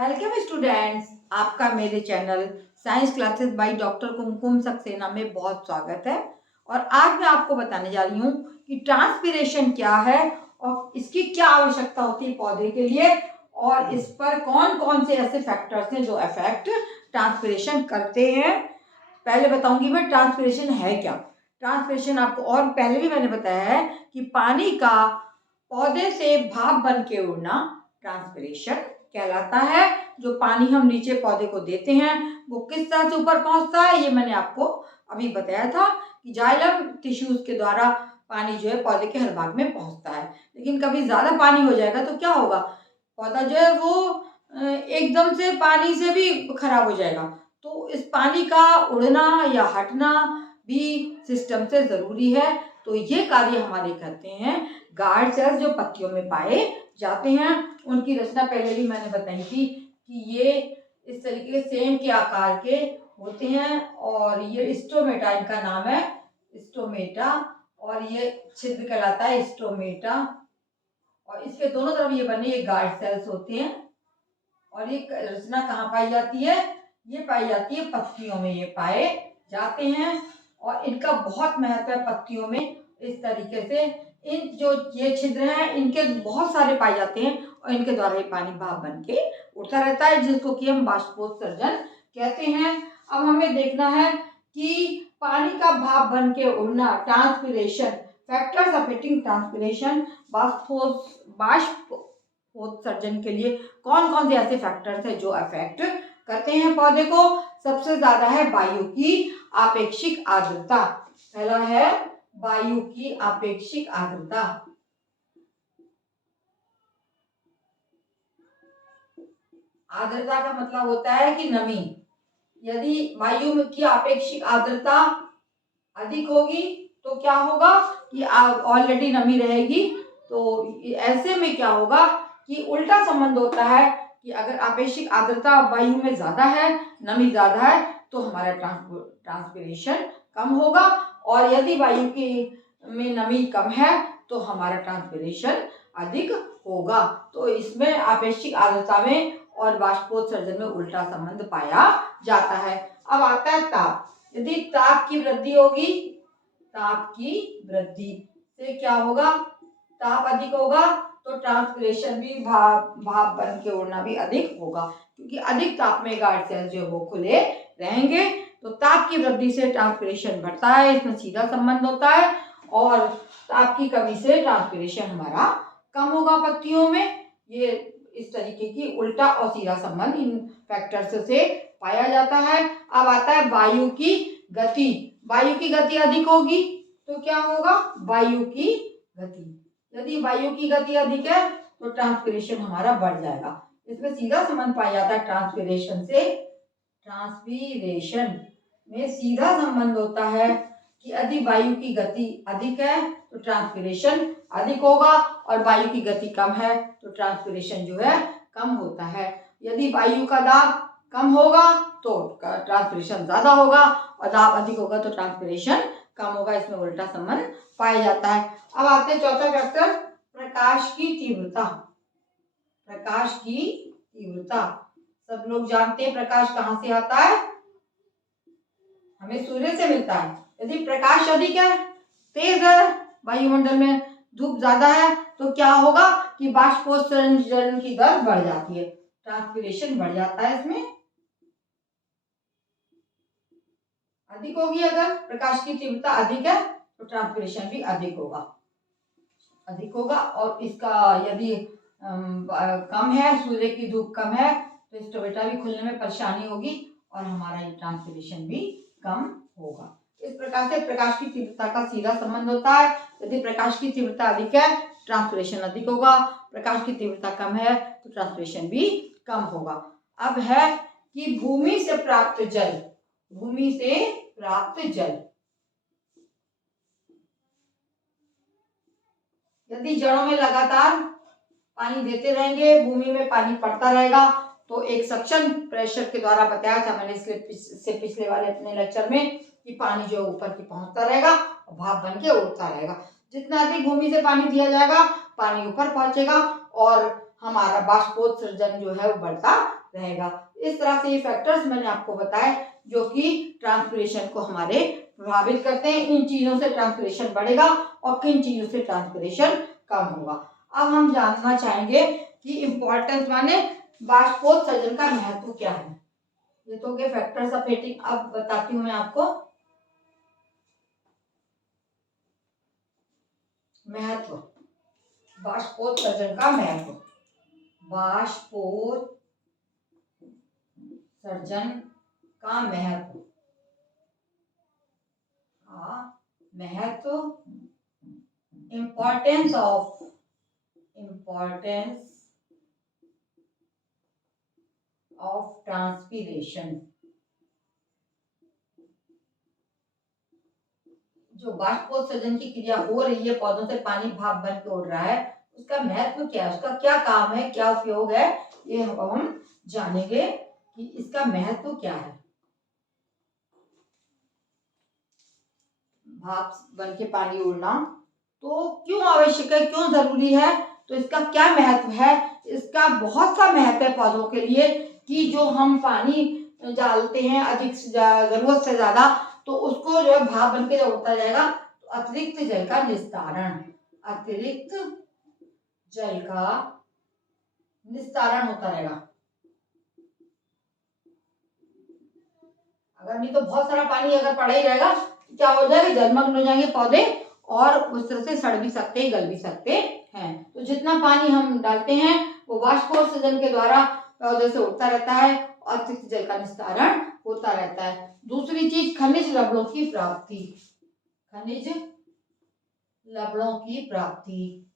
Welcome students, आपका मेरे channel science classes by doctor Kumkum Saxena में बहुत स्वागत है। और आज मैं आपको बताने जा रही हूँ कि ट्रांसपीरेशन क्या है और इसकी क्या आवश्यकता होती है पौधे के लिए, और इस पर कौन कौन से ऐसे फैक्टर्स हैं जो अफेक्ट ट्रांसपीरेशन करते हैं। पहले बताऊंगी मैं ट्रांसपीरेशन है क्या। ट्रांसपीरेशन आपको और पहले भी मैंने बताया है कि पानी का पौधे से भाप बन के उड़ना ट्रांसपीरेशन कहलाता है। जो पानी हम नीचे पौधे को देते हैं वो किस तरह से ऊपर पहुंचता है, ये मैंने आपको अभी बताया था कि जाइलम टिश्यूज के द्वारा पानी जो है पौधे के हर भाग में पहुंचता है। लेकिन कभी ज्यादा पानी हो जाएगा तो क्या होगा, पौधा जो है वो एकदम से पानी से भी खराब हो जाएगा। तो इस पानी का उड़ना या हटना भी सिस्टम से जरूरी है। तो ये कार्य हमारे करते हैं गार्ड सेल्स जो पत्तियों में पाए जाते हैं। उनकी रचना पहले भी मैंने बताई थी कि ये इस तरीके सेम के आकार के होते हैं, और ये स्टोमेटा इनका नाम है, स्टोमेटा। और ये छिद्र कहलाता है स्टोमेटा, और इसके दोनों तरफ ये बने ये गार्ड सेल्स होते हैं। और ये रचना कहाँ पाई जाती है, ये पाई जाती है पत्तियों में, ये पाए जाते हैं। और इनका बहुत महत्व है पत्तियों में। इस तरीके से इन जो ये छिद्र हैं इनके बहुत सारे पाए जाते हैं, और इनके द्वारा ही पानी भाप बन के उठता रहता है, जिसको कि हम बाष्पोत्सर्जन कहते हैं। अब हमें देखना है कि पानी का भाप बन के उड़ना ट्रांसपीरेशन, फैक्टर्स अफेक्टिंग ट्रांसपीरेशन, बाष्पोत्सर्जन के लिए कौन कौन से ऐसे फैक्टर्स हैं जो अफेक्ट करते हैं पौधे को। सबसे ज्यादा है वायु की आपेक्षिक आर्द्रता। पहला है वायु की आपेक्षिक आर्द्रता। आर्द्रता का मतलब होता है कि नमी। यदि वायु की आपेक्षिक आर्द्रता अधिक होगी तो क्या होगा कि ऑलरेडी नमी रहेगी। तो ऐसे में क्या होगा कि उल्टा संबंध होता है कि अगर आपेक्षिक आर्द्रता वायु में ज्यादा है, नमी ज्यादा है, तो हमारा ट्रांसपीरेशन कम होगा। और यदि वायु की में नमी कम है तो हमारा ट्रांसपीरेशन अधिक होगा। तो इसमें आपेक्षिक आर्द्रता में और बाष्पोत्सर्जन में उल्टा संबंध पाया जाता है। अब आता है ताप। यदि ताप की वृद्धि होगी, ताप की वृद्धि से क्या होगा, ताप अधिक होगा तो ट्रांसपीरेशन भी भाप बन के उड़ना भी अधिक होगा, क्योंकि अधिक ताप में गार्ड सेल्स जो वो खुले रहेंगे। तो ताप की वृद्धि से ट्रांसपीरेशन बढ़ता है, इसमें सीधा संबंध होता है। और ताप की कमी से ट्रांसपीरेशन हमारा कम होगा पत्तियों में। ये इस तरीके की उल्टा और सीधा संबंध इन फैक्टर्स से पाया जाता है। अब आता है वायु की गति। वायु की गति अधिक होगी तो क्या होगा, वायु की गति, यदि वायु की गति अधिक है तो ट्रांसपीरेशन हमारा बढ़ जाएगा। इसमें सीधा संबंध पाया जाता है ट्रांसपीरेशन से। ट्रांसपीरेशन में सीधा संबंध होता है कि यदि वायु की गति अधिक है तो ट्रांसपीरेशन अधिक होगा, और वायु की गति कम है तो ट्रांसपीरेशन जो है कम होता है। यदि वायु का दाब कम होगा तो ट्रांसपीरेशन ज्यादा होगा, और दाब अधिक होगा तो ट्रांसपीरेशन कम होगा। इसमें उल्टा संबंध पाया जाता है। अब आते हैं चौथा फैक्टर, प्रकाश की तीव्रता। प्रकाश की तीव्रता, सब लोग जानते हैं प्रकाश कहाँ से आता है, हमें सूर्य से मिलता है। यदि प्रकाश अधिक है, तेज है, वायुमंडल में धूप ज्यादा है, तो क्या होगा कि बाष्पोत्सर्जन की दर बढ़ जाती है, ट्रांसपीरेशन बढ़ जाता है। इसमें अधिक होगी, अगर प्रकाश की तीव्रता अधिक है तो ट्रांसपीरेशन भी अधिक होगा। और इसका यदि कम है, सूर्य की धूप कम है, तो स्टोमेटा भी खुलने में परेशानी होगी और हमारा ये ट्रांसपीरेशन भी कम होगा। इस प्रकार से प्रकाश की तीव्रता का सीधा संबंध होता है। यदि प्रकाश की तीव्रता अधिक है ट्रांसपीरेशन अधिक होगा, प्रकाश की तीव्रता कम है तो ट्रांसपीरेशन भी कम होगा। अब है कि भूमि से प्राप्त जल। भूमि से प्राप्त जल, यदि जड़ों में लगातार पानी देते रहेंगे, भूमि में पानी पड़ता रहेगा, तो एक सक्शन प्रेशर के द्वारा बताया था मैंने इससे पिछले वाले अपने लेक्चर में कि पानी जो ऊपर की पहुंचता रहेगा और भाप बन के उड़ता रहेगा। जितना अधिक भूमि से पानी दिया जाएगा पानी ऊपर पहुंचेगा और हमारा बाष्पोत्सर्जन जो है वो बढ़ता रहेगा। इस तरह से ये फैक्टर्स मैंने आपको बताए जो कि ट्रांसपिरेशन को हमारे प्रभावित करते हैं। इन चीजों से ट्रांसपिरेशन बढ़ेगा और किन चीजों से ट्रांसपिरेशन कम होगा। अब हम जानना चाहेंगे कि इम्पोर्टेंस माने बाष्पोत्सर्जन का महत्व क्या है। ये तो के फैक्टर्स ऑफ हीटिंग अब बताती हूँ मैं आपको। महत्व, बाष्पोत्सर्जन का महत्व, बाष्पोत्सर्जन का महत्व, इम्पोर्टेंस ऑफ ट्रांसपीरेशन। जो बाष्पोत्सर्जन की क्रिया हो रही है, पौधों से पानी भाप बन के उड़ रहा है, उसका महत्व क्या है, उसका क्या काम है, क्या उपयोग है, ये हम जानेंगे कि इसका महत्व क्या है। भाप बन के पानी उड़ना तो क्यों आवश्यक है, क्यों जरूरी है, तो इसका क्या महत्व है। इसका बहुत सा महत्व है पौधों के लिए कि जो हम पानी डालते हैं अधिक जरूरत से ज्यादा, तो उसको जो है भाप बन के जब उड़ता जाएगा तो अतिरिक्त जल का निस्तारण होता रहेगा। अगर नहीं तो बहुत सारा पानी अगर पड़ा ही रहेगा तो क्या हो जाएगा, जलमग्न हो जाएंगे पौधे और उस तरह से सड़ भी सकते हैं, गल भी सकते हैं। तो जितना पानी हम डालते हैं वो बाष्पोत्सर्जन के द्वारा पौधे से उड़ता रहता है, अतिरिक्त जल का निस्तारण होता रहता है। दूसरी चीज, खनिज लवणों की प्राप्ति। खनिज लवणों की प्राप्ति,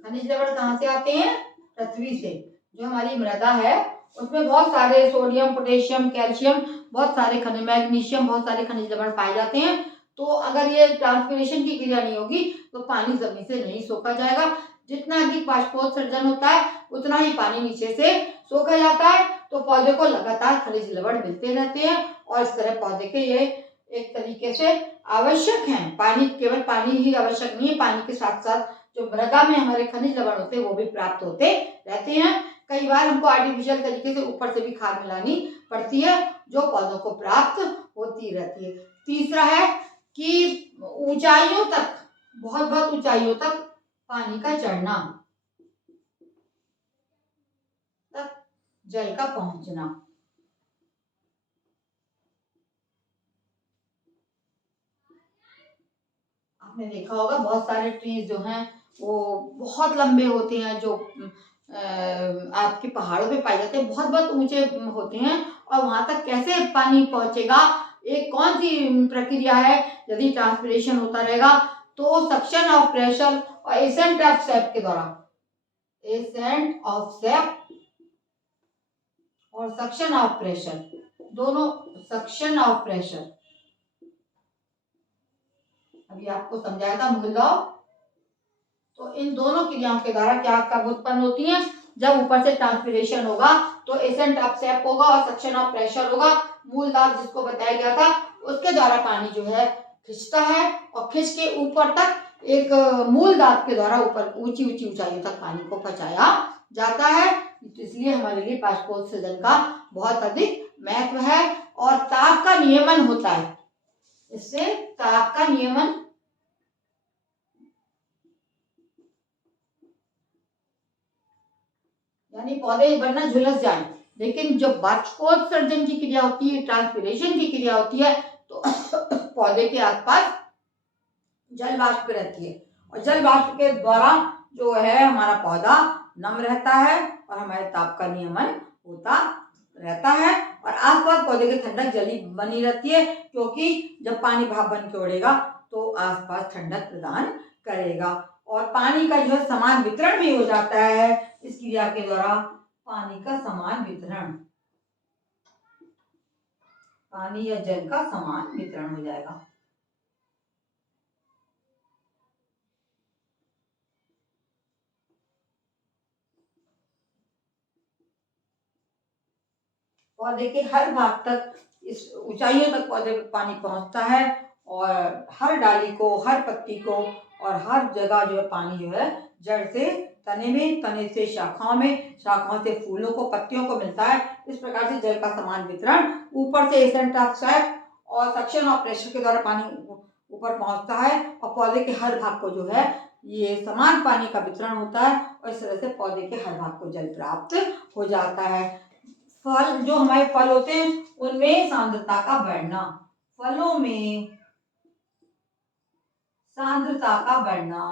खनिज लवण कहाँ से आते हैं, पृथ्वी से। जो हमारी मृदा है उसमें बहुत सारे सोडियम, पोटेशियम, कैल्शियम, बहुत सारे खनिज, मैग्नीशियम, बहुत सारे खनिज लवण पाए जाते हैं। तो अगर ये ट्रांसपिरेशन की क्रिया नहीं होगी तो पानी जमीन से नहीं सोखा जाएगा। जितना अधिक बाष्पोत्सर्जन होता है उतना ही पानी नीचे से सोखा जाता है, तो पौधे को लगातार खनिज लवण मिलते रहते हैं और इस तरह पौधे के ये एक तरीके से आवश्यक है। पानी, केवल पानी ही आवश्यक नहीं है, पानी के साथ साथ जो मृदा में हमारे खनिज लवण होते हैं वो भी प्राप्त होते रहते हैं। कई बार हमको आर्टिफिशियल तरीके से ऊपर से भी खाद मिलानी पड़ती है जो पौधों को प्राप्त होती रहती है। तीसरा है कि ऊंचाइयों तक, बहुत बहुत ऊंचाइयों तक पानी का चढ़ना, तक जल का पहुंचना। आपने देखा होगा बहुत सारे ट्रीज जो हैं वो बहुत लंबे होते हैं, जो आपके पहाड़ों पे पाए जाते हैं, बहुत बहुत ऊंचे होते हैं। और वहां तक कैसे पानी पहुंचेगा, एक कौन सी प्रक्रिया है, यदि ट्रांसपिरेशन होता रहेगा तो सक्शन ऑफ प्रेशर और एसेंट ऑफ सेप के द्वारा, एसेंट ऑफ सेप और सक्शन ऑफ प्रेशर, दोनों, सक्शन ऑफ प्रेशर अभी आपको समझाया था मूल लॉ। तो इन दोनों क्रियाओं के द्वारा क्या कब उत्पन्न होती है, जब ऊपर से ट्रांसपिरेशन होगा तो एसेंट ऑफ सेप होगा और सक्शन ऑफ प्रेशर होगा। मूल दाब जिसको बताया गया था उसके द्वारा पानी जो है खिंचता है और खिंच के ऊपर तक एक मूल दाब के द्वारा ऊपर ऊंची ऊंची ऊंचाइयों तक पानी को पहुंचाया जाता है। इसलिए हमारे लिए बाष्पोत्सर्जन का बहुत अधिक महत्व है और ताप का नियमन होता है। इससे ताप का नियमन, यानी पौधे वरना झुलस जाए। लेकिन जब बाष्पोत्सर्जन की क्रिया होती है, ट्रांसपिरेशन की क्रिया होती है, तो पौधे के आसपास जल वाष्प रहती है और जल वाष्प के द्वारा जो है हमारा पौधा नम रहता है और हमारे ताप का नियमन होता रहता है और आसपास पौधे की ठंडक जली बनी रहती है, क्योंकि जब पानी भाप बन के उड़ेगा तो आसपास ठंडक प्रदान करेगा और पानी का जो है समान वितरण भी हो जाता है इस क्रिया के द्वारा। पानी का समान वितरण, पानी या जल का समान वितरण हो जाएगा। पौधे के हर भाग तक, इस ऊंचाइयों तक पौधे को पानी पहुंचता है और हर डाली को, हर पत्ती को और हर जगह जो है पानी जो है जड़ से तने में, तने से शाखाओं में, शाखाओं से फूलों को, पत्तियों को मिलता है। इस प्रकार से जल का समान वितरण ऊपर से एसेंट ऑफ सैक और सक्शन और प्रेशर के द्वारा पानी ऊपर पहुंचता है और पौधे के हर भाग को जो है ये समान पानी का वितरण होता है और इस तरह से पौधे के हर भाग को जल प्राप्त हो जाता है। फल, जो हमारे फल होते हैं उनमें सांद्रता का बढ़ना, फलों में सांद्रता का बढ़ना,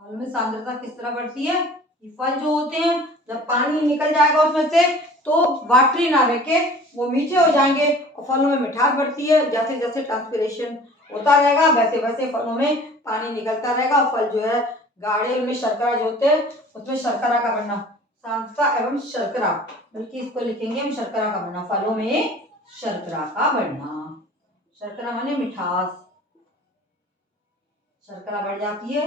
फल में सांद्रता किस तरह बढ़ती है कि फल जो होते हैं जब पानी निकल जाएगा उसमें से तो वाटरी ना रह के वो मीठे हो जाएंगे और फलों में मिठास बढ़ती है। जैसे जैसे ट्रांसपिरेशन होता रहेगा वैसे वैसे फलों में पानी निकलता रहेगा और फल जो है गाढ़े, उनमें शर्करा जो होते हैं उसमें शर्करा का बनना, सांद्रता एवं शर्करा, बल्कि इसको लिखेंगे हम शर्करा का बनना, फलों में शर्करा का बढ़ना। शर्करा माने मिठास, शर्करा बढ़ जाती है।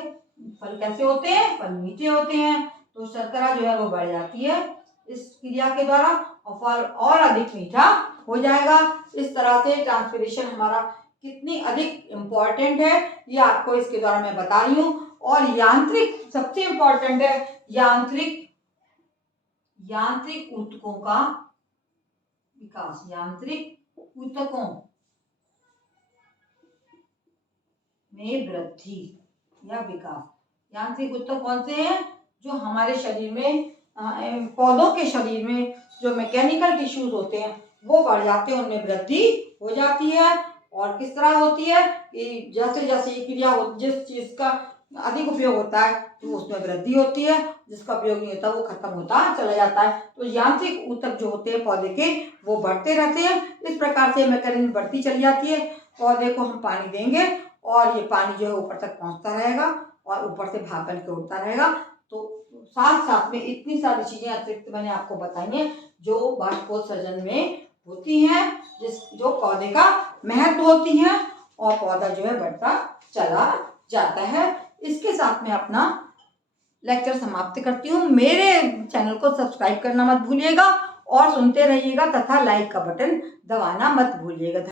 फल कैसे होते हैं, फल मीठे होते हैं तो शर्करा जो है वो बढ़ जाती है इस क्रिया के द्वारा और फल और अधिक मीठा हो जाएगा। इस तरह से ट्रांसपिरेशन हमारा कितनी अधिक इम्पोर्टेंट है ये आपको इसके द्वारा मैं बता रही हूँ। और यांत्रिक सबसे इम्पोर्टेंट है, यांत्रिक ऊतकों का विकास, यांत्रिक ऊतकों में वृद्धि या विकास। यांत्रिक ऊतक कौन से हैं, जो हमारे शरीर में, पौधों के शरीर में जो मैकेनिकल टिश्यूज होते हैं वो बढ़ जाते हैं, उनमें वृद्धि हो जाती है। और किस तरह होती है कि जैसे जैसे ये क्रिया जिस चीज का अधिक उपयोग होता है तो उसमें वृद्धि होती है, जिसका उपयोग नहीं होता वो खत्म होता चला जाता है। तो यांत्रिक ऊतक जो होते हैं पौधे के वो बढ़ते रहते हैं। इस प्रकार से मैकेनिज्म बढ़ती चली जाती है। पौधे को हम पानी देंगे और ये पानी जो है ऊपर तक पहुंचता रहेगा और ऊपर से भाप बन के उड़ता रहेगा। तो साथ साथ में इतनी सारी चीजें अतिरिक्त मैंने आपको बताई हैं जो बाष्पोत्सर्जन में होती हैं, जो पौधे का महत्व होती है और पौधा जो है बढ़ता चला जाता है। इसके साथ में अपना लेक्चर समाप्त करती हूँ। मेरे चैनल को सब्सक्राइब करना मत भूलिएगा और सुनते रहिएगा तथा लाइक का बटन दबाना मत भूलिएगा।